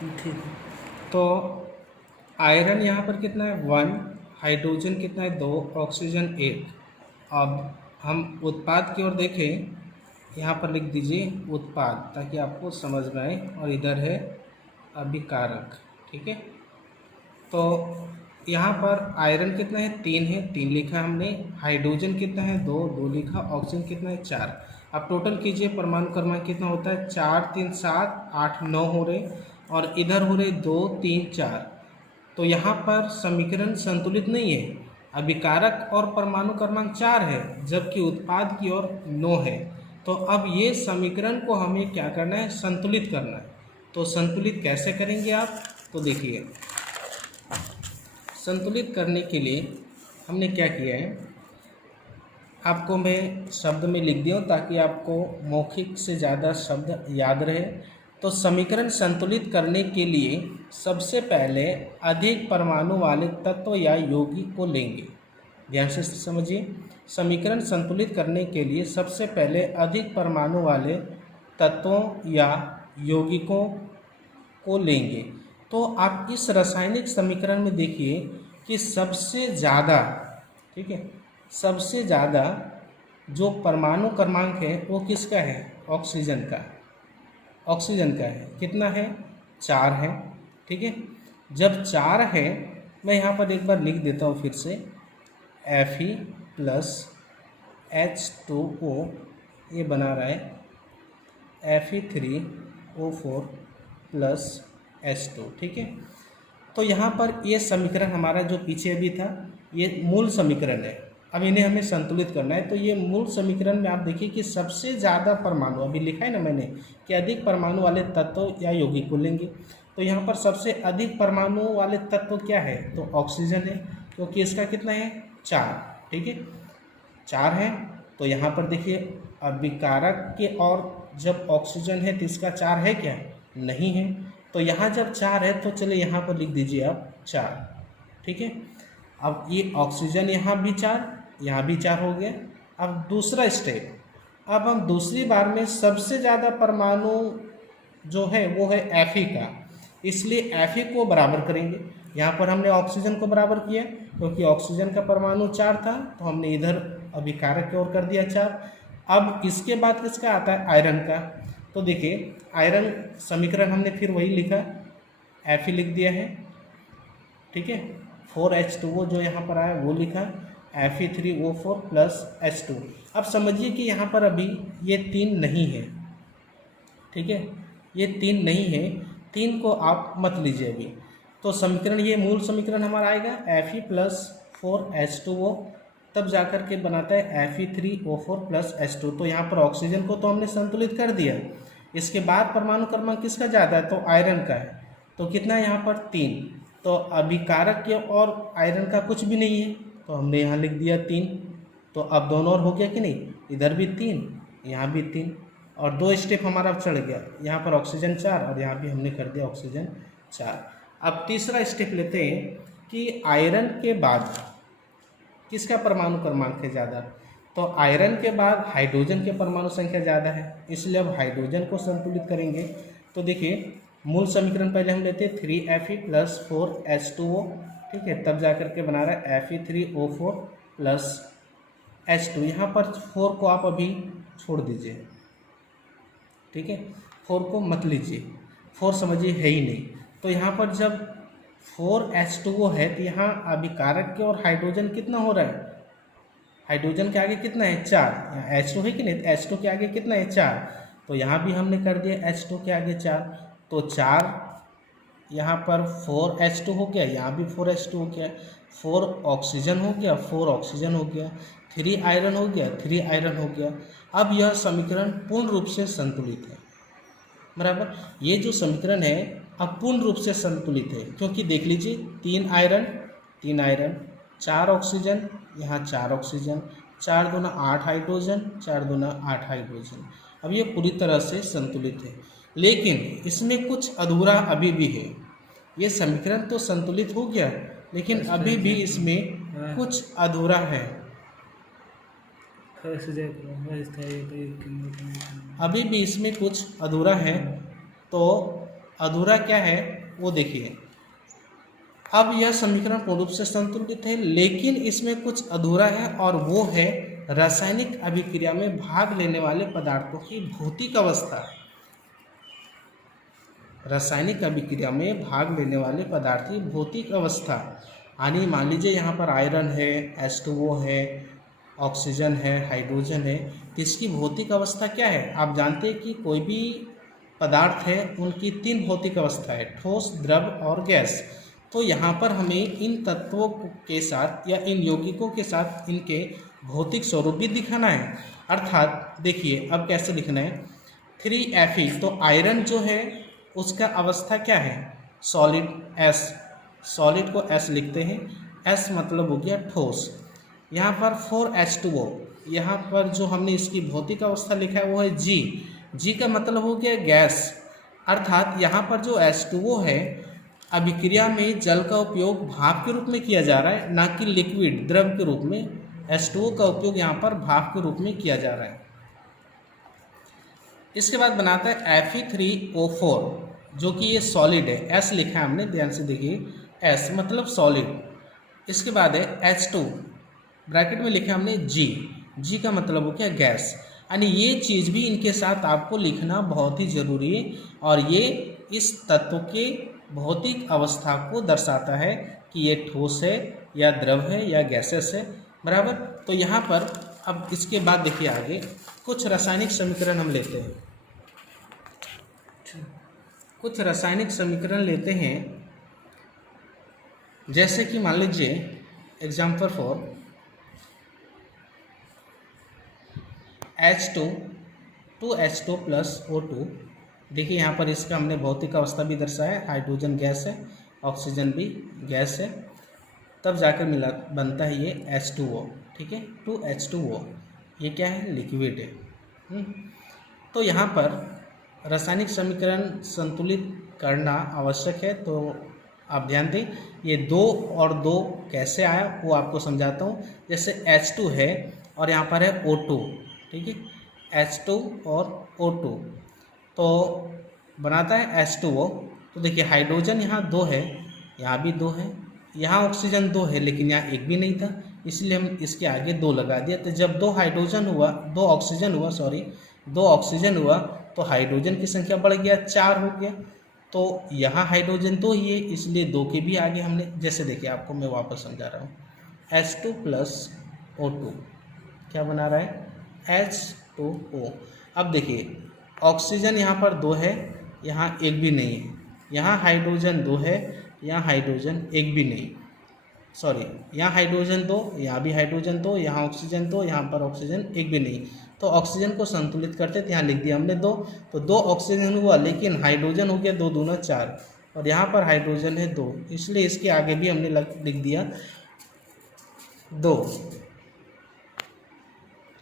ठीक है। तो आयरन यहाँ पर कितना है 1, हाइड्रोजन कितना है 2, ऑक्सीजन 1। अब हम उत्पाद की ओर देखें, यहाँ पर लिख दीजिए उत्पाद ताकि आपको समझ में आए, और इधर है अभिकारक। ठीक है, तो यहाँ पर आयरन कितना है 3 है, 3 लिखा हमने। हाइड्रोजन कितना है 2, 2 लिखा। ऑक्सीजन कितना है 4। अब टोटल कीजिए परमाणु क्रमांक कितना होता है 4 3 7 8 9 हो रहे, और इधर हो रहे 2 3 4। तो यहाँ पर समीकरण संतुलित नहीं है। अभिकारक और परमाणु क्रमांक 4 है, जबकि उत्पाद की ओर 9 है। तो अब ये समीकरण को हमें क्या करना है, संतुलित करना है। तो संतुलित कैसे करेंगे आप, तो देखिए संतुलित करने के लिए हमने क्या किया है, आपको मैं शब्द में लिख दिया हूँ ताकि आपको मौखिक से ज़्यादा शब्द याद रहे। तो समीकरण संतुलित करने के लिए सबसे पहले अधिक परमाणु वाले तत्व या यौगिक को लेंगे। ध्यान से समझिए, समीकरण संतुलित करने के लिए सबसे पहले अधिक परमाणु वाले तत्वों या यौगिकों को लेंगे। तो आप इस रासायनिक समीकरण में देखिए कि सबसे ज़्यादा, ठीक है, सबसे ज़्यादा जो परमाणु क्रमांक है वो किसका है, ऑक्सीजन का। ऑक्सीजन का है, कितना है 4 है। ठीक है, जब 4 है, मैं यहाँ पर एक बार लिख देता हूँ फिर से, Fe प्लस H2O ये बना रहा है Fe3O4 प्लस H2। ठीक है, तो यहाँ पर ये समीकरण हमारा जो पीछे अभी था ये मूल समीकरण है। अब इन्हें हमें संतुलित करना है। तो ये मूल समीकरण में आप देखिए कि सबसे ज़्यादा परमाणु, अभी लिखा है ना मैंने कि अधिक परमाणु वाले तत्व या यौगिक को लेंगे। तो यहाँ पर सबसे अधिक परमाणु वाले तत्व क्या है, तो ऑक्सीजन है, क्योंकि इसका कितना है 4। ठीक है, 4 है। तो यहाँ पर देखिए अभिकारक के और जब ऑक्सीजन है तो इसका 4 है क्या, नहीं है। तो यहाँ जब 4 है तो चलिए यहाँ पर लिख दीजिए आप 4। ठीक है, अब ये ऑक्सीजन यहाँ भी 4, यहाँ भी 4 हो गया। अब दूसरा स्टेप, अब हम दूसरी बार में सबसे ज़्यादा परमाणु जो है वो है Fe का, इसलिए Fe को बराबर करेंगे। यहाँ पर हमने ऑक्सीजन को बराबर किया क्योंकि ऑक्सीजन का परमाणु 4 था, तो हमने इधर अभिकारक की ओर कर दिया 4। अब इसके बाद किसका आता है, आयरन का। तो देखिए आयरन समीकरण हमने फिर वही लिखा, Fe लिख दिया है। ठीक है, 4H2O जो यहाँ पर आया वो लिखा, Fe3O4 प्लस H2। अब समझिए कि यहाँ पर अभी ये 3 नहीं है। ठीक है, ये 3 नहीं है, 3 को आप मत लीजिए अभी। तो समीकरण ये मूल समीकरण हमारा आएगा Fe प्लस 4H2O, तब जाकर के बनाता है Fe3O4 प्लस H2। तो यहाँ पर ऑक्सीजन को तो हमने संतुलित कर दिया। इसके बाद परमाणु क्रमांक किसका ज़्यादा है, तो आयरन का है। तो कितना है यहाँ पर 3। तो अभिकारक के और आयरन का कुछ भी नहीं है, तो हमने यहाँ लिख दिया 3। तो अब दोनों और हो गया कि नहीं, इधर भी 3 यहाँ भी 3, और 2 स्टेप हमारा अब चढ़ गया। यहाँ पर ऑक्सीजन 4 और यहाँ भी हमने कर दिया ऑक्सीजन 4। अब तीसरा स्टेप लेते हैं कि आयरन के बाद किसका परमाणु क्रमांक है ज़्यादा। तो आयरन के बाद हाइड्रोजन के परमाणु संख्या ज़्यादा है, इसलिए अब हाइड्रोजन को संतुलित करेंगे। तो देखिए मूल समीकरण पहले हम लेते हैं 3Fe प्लस 4H2O। ठीक है, तब जाकर के बना रहा है Fe3O4 प्लस H2। यहाँ पर 4 को आप अभी छोड़ दीजिए। ठीक है, 4 को मत लीजिए, 4 समझिए है ही नहीं। तो यहाँ पर जब 4H2O है तो यहाँ अभिकारक के और हाइड्रोजन कितना हो रहा है, हाइड्रोजन के आगे कितना है 4, यहाँ H2 है कि नहीं, H2 के आगे कितना है 4। तो यहाँ भी हमने कर दिया H2 के आगे 4। तो 4 यहाँ पर 4H2 हो गया, यहाँ भी 4H2 हो गया, 4 ऑक्सीजन हो गया, 4 ऑक्सीजन हो गया, 3 आयरन हो गया, 3 आयरन हो गया। अब यह समीकरण पूर्ण रूप से संतुलित है। बराबर, ये जो समीकरण है अब पूर्ण रूप से संतुलित है, क्योंकि देख लीजिए 3 आयरन 3 आयरन, 4 ऑक्सीजन, यहाँ 4 ऑक्सीजन, 4 दूना 8 हाइड्रोजन, 4 दूना 8 हाइड्रोजन। अब ये पूरी तरह से संतुलित है, लेकिन इसमें कुछ अधूरा अभी भी है। ये समीकरण तो संतुलित हो गया, लेकिन अभी भी इसमें कुछ अधूरा है। अभी भी इसमें कुछ अधूरा है। तो अधूरा क्या है वो देखिए। अब यह समीकरण पूर्ण रूप से संतुलित है, लेकिन इसमें कुछ अधूरा है और वो है रासायनिक अभिक्रिया में भाग लेने वाले पदार्थों की भौतिक अवस्था। रासायनिक अभिक्रिया में भाग लेने वाले पदार्थ की भौतिक अवस्था, यानी मान लीजिए यहाँ पर आयरन है, H2O है, ऑक्सीजन है, हाइड्रोजन है, तो इसकी भौतिक अवस्था क्या है? आप जानते हैं कि कोई भी पदार्थ है उनकी 3 भौतिक अवस्था है, ठोस, द्रव और गैस। तो यहाँ पर हमें इन तत्वों के साथ या इन यौगिकों के साथ इनके भौतिक स्वरूप भी दिखाना है। अर्थात देखिए अब कैसे लिखना है, 3Fe, तो आयरन जो है उसका अवस्था क्या है? सॉलिड, S, सॉलिड को S लिखते हैं, S मतलब हो गया ठोस। यहाँ पर 4H2O, यहाँ पर जो हमने इसकी भौतिक अवस्था लिखा है वो है G का मतलब हो गया गैस। अर्थात यहाँ पर जो H2O है अभिक्रिया में जल का उपयोग भाप के रूप में किया जा रहा है, ना कि लिक्विड द्रव के रूप में। H2O का उपयोग यहाँ पर भाप के रूप में किया जा रहा है। इसके बाद बनाता है Fe3O4, जो कि ये सॉलिड है, S लिखा है हमने, ध्यान से देखिए, S मतलब सॉलिड। इसके बाद है H2, ब्रैकेट में लिखा हमने G का मतलब हो गया गैस। यानी ये चीज़ भी इनके साथ आपको लिखना बहुत ही ज़रूरी है, और ये इस तत्व के भौतिक अवस्था को दर्शाता है कि ये ठोस है या द्रव है या गैसेस है, बराबर। तो यहाँ पर अब इसके बाद देखिए आगे कुछ रासायनिक समीकरण हम लेते हैं। कुछ रासायनिक समीकरण लेते हैं, जैसे कि मान लीजिए example for H2 2H2 plus O2। देखिए यहाँ पर इसका हमने भौतिक अवस्था भी दर्शाया है, हाइड्रोजन गैस है, ऑक्सीजन भी गैस है, तब जाकर मिला बनता है ये H2O, ठीक है, 2H2O। ये क्या है? लिक्विड है। तो यहाँ पर रासायनिक समीकरण संतुलित करना आवश्यक है, तो आप ध्यान दें। ये 2 और 2 कैसे आया वो आपको समझाता हूँ। जैसे H2 है और यहाँ पर है O2, ठीक है, H2 और O2 तो बनाता है H2O। तो देखिए हाइड्रोजन यहाँ 2 है, यहाँ भी 2 है, यहाँ ऑक्सीजन 2 है, लेकिन यहाँ एक भी नहीं था, इसलिए हम इसके आगे 2 लगा दिया। तो जब 2 ऑक्सीजन हुआ तो हाइड्रोजन की संख्या बढ़ गया, 4 हो गया। तो यहाँ हाइड्रोजन 2 ही है, इसलिए 2 के भी आगे हमने, जैसे देखिए आपको मैं वापस समझा रहा हूँ, H2 प्लस O2 क्या बना रहा है? H2O। अब देखिए ऑक्सीजन यहाँ पर 2 है, यहाँ एक भी नहीं है, यहाँ हाइड्रोजन 2 है, यहाँ हाइड्रोजन एक भी नहीं, सॉरी, यहाँ हाइड्रोजन 2, यहाँ भी हाइड्रोजन 2, यहाँ ऑक्सीजन 2, यहाँ पर ऑक्सीजन एक भी नहीं। तो ऑक्सीजन को संतुलित करते थे, यहाँ लिख दिया हमने 2, तो 2 ऑक्सीजन हुआ, लेकिन हाइड्रोजन हो गया 2 दूना 4, और यहाँ पर हाइड्रोजन है 2, इसलिए इसके आगे भी हमने लिख दिया 2।